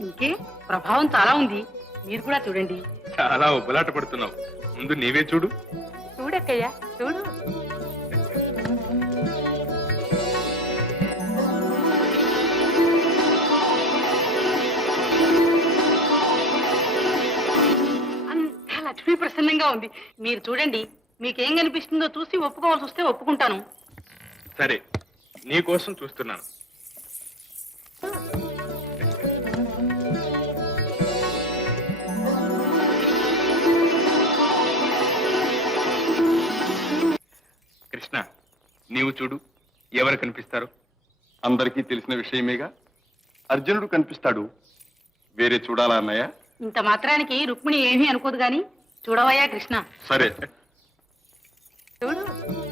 ఇంకే ప్రభావం చాలా ఉంది. మీరు కూడా చూడండి. చాలా ఉబ్బలాట పడుతున్నావు. ముందు నీవే చూడు. చూడక్కయ్యా చూడు. అంతా లక్ష్మీ ప్రసన్నంగా ఉంది. మీరు చూడండి. మీకేం కనిపిస్తుందో చూసి ఒప్పుకోవాల్సి వస్తే ఒప్పుకుంటాను. సరే, నీ కోసం చూస్తున్నాను. కృష్ణ, నీవు చూడు. ఎవరు కనిపిస్తారు? అందరికీ తెలిసిన విషయమేగా. అర్జునుడు కనిపిస్తాడు. వేరే చూడాలా అన్నయ్య? ఇంత మాత్రానికి రుక్మిణి ఏమీ అనుకోదు గాని చూడవయ్యా కృష్ణ. సరే చూడు.